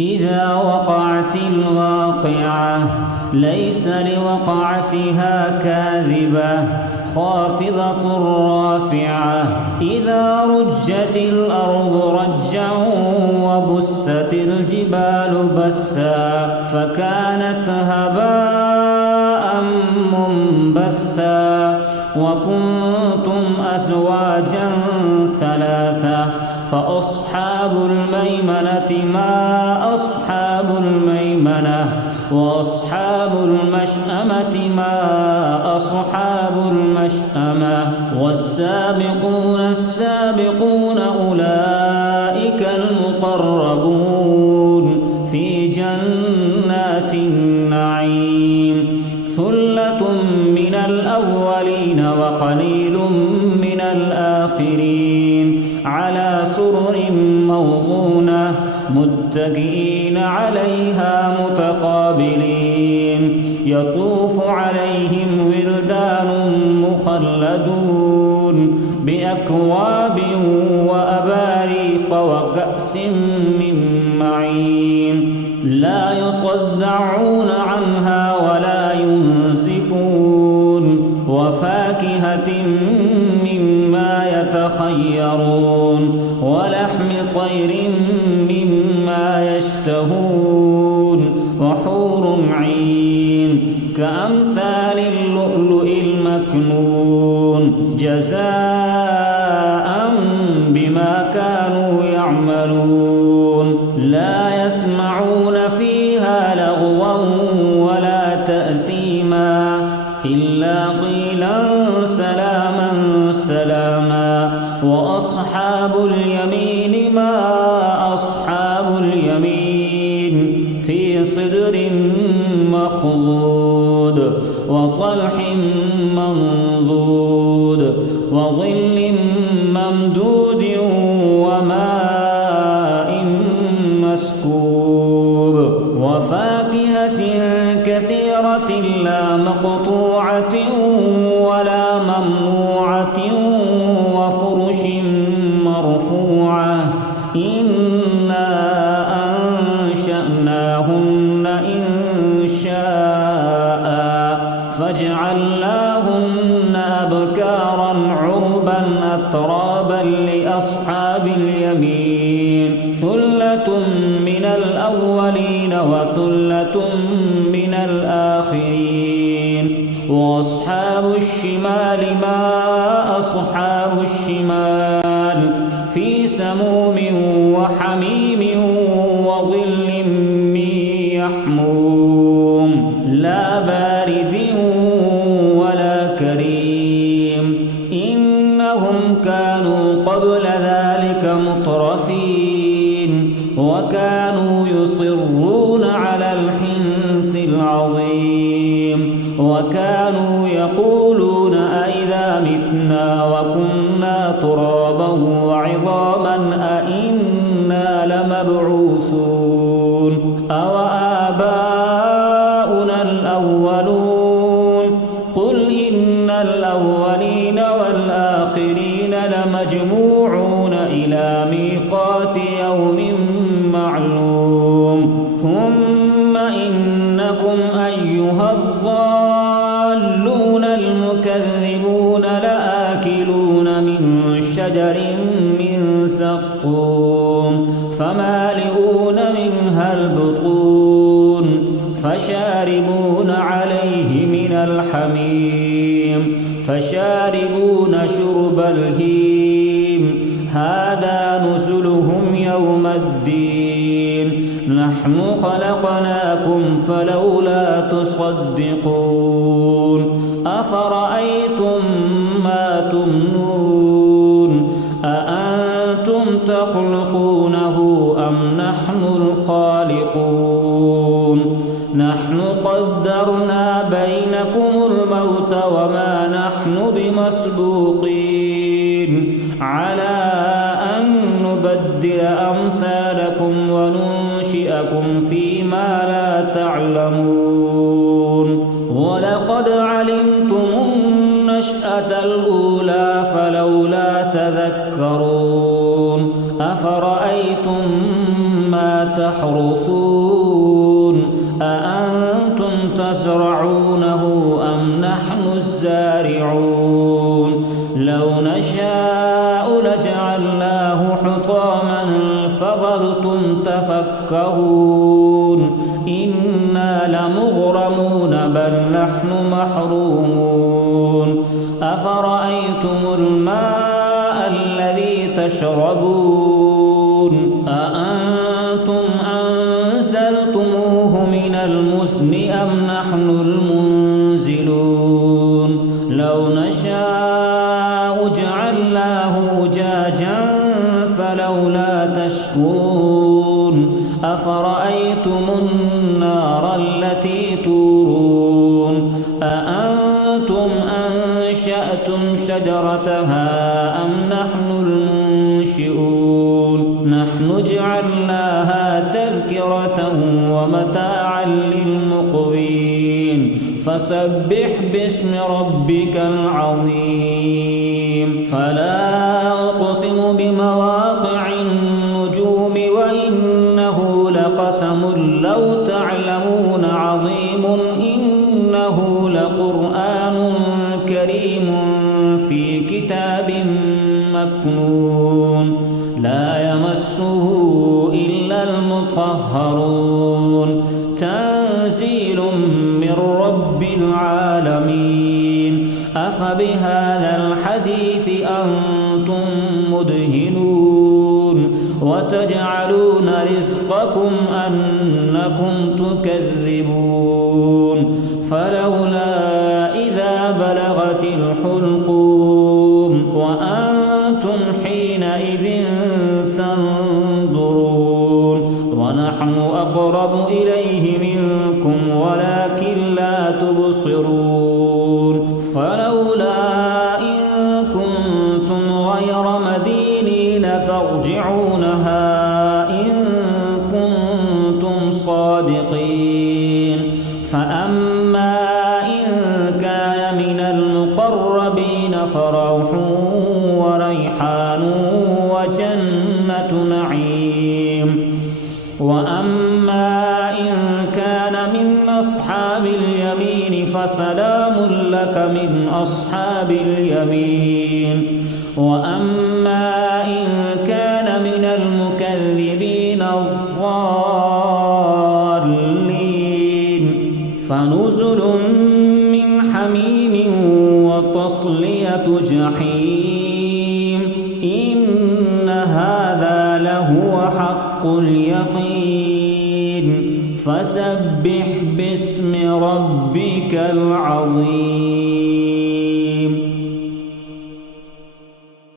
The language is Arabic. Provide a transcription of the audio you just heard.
إذا وقعت الواقعة ليس لوقعتها كاذبة خافضة رافعة إذا رجت الأرض رجا وبست الجبال بسا فكانت هباء منبثا وكنتم أزواجا ثلاثا فأصحاب الميمنة ما أصحاب الميمنة وأصحاب المشأمة ما أصحاب المشأمة والسابقون السابقون أولئك المقربون في جنات النعيم ثلة من الأولين وقليل من الآخرين على سرر موضونة متكئين عليها متقابلين يطوف عليهم ولدان مخلدون بأكواب وأباريق وكأس من معين لا يصدعون عنها ولا ينزفون وفاكهة مما يتخيرون ولحم طير مما يشتهون وحور عين كأمثال اللؤلؤ المكنون جزاء بما كانوا يعملون لا يسمعون فيها لغوا ولا تأثيما إلا قيلا سلاما سلاما وأصحاب اليمين ما أصحاب اليمين في صدر مخضود وطلح منضود وظل ممدود وماء مسكوب وفاكهة كثيرة لا مقطوعة ولا ممنوعة وفرش مرفوعة إنا أنشأناهن إنشاء فجعلناهن أبكارا عربا أترابا لأصحاب اليمين ثلة من الأولين وثلة من الآخرين وأصحاب الشمال ما أصحاب الشمال في سموم وحميم وظل من يحموم لا بارد ولا كريم إنهم كانوا قبل ذلك مترفين وكانوا يصرون على الحنث العظيم وكانوا يقولون أئذا متنا وكنا ترابا وعظاما أئنا لمبعوثون أو آباؤنا الأولون قل إن الأولين والآخرين لمجموعون إلى ميقات يوم معلوم ثم إنكم أيها الضالون المكذبون لآكلون من شجر من زقوم فمالئون منها البطون فشاربون عليه من الحميم فشاربون شرب الهيم هذا نزلهم يوم الدين نحن خلقناكم فلولا تصدقون أفرأيتم ما تمنون أأنتم تخلقونه أم نحن الخالقون نحن قدرنا بينكم الموت وما نحن بمسبوقين على أن نبدل أمثالكم وننشئكم فيما لا تعلمون ولقد علمتم النشأة الأولى فلولا تذكرون أفرأيتم ما تحرثون أأنتم تزرعونه أم نحن الزارعون لو نشاء لجعلناه حطاما فظلتم تفكهون إنا لمغرمون بل نحن محرومون أفرأيتم الماء الذي تشربون أأنتم أنزلتموه من المزن أم نحن المنزلون لو نشاء جعلناه أجاجا فلولا تشكرون أفرأيتم النار التي تورون أأنتم أنشأتم شجرتها أم نحن المنشئون نحن جعلناها تذكرة ومتاعا للمقوين فسبح باسم ربك العظيم فلا أقسم بمواقع النجوم وإنه لقسم لو تعلمون عظيم إنه لقرآن كريم في كتاب مكنون لا يمسه إلا المطهرون تنزيل من رب العالمين أفبهذا الحديث أنتم مدهنون وتجعلون رزقكم أنكم تكذبون فلولا إذا بلغت الحلقوم وأنتم حينئذ تنظرون ونحن أقرب إليه منكم ولكن لا تبصرون فلولا إن كنتم غير مدينين ترجعونها إن كنتم صادقين فأما إن كان من المقربين فروح وريحان وجنة نعيم وأما إن كان من أصحاب اليمين فسلام لك من أصحاب اليمين وأما إن كان من المكذبين الضالين فنزل من حميم وتصلية جحيم إن هذا لهو حق اليقين فسبح باسم ربك العظيم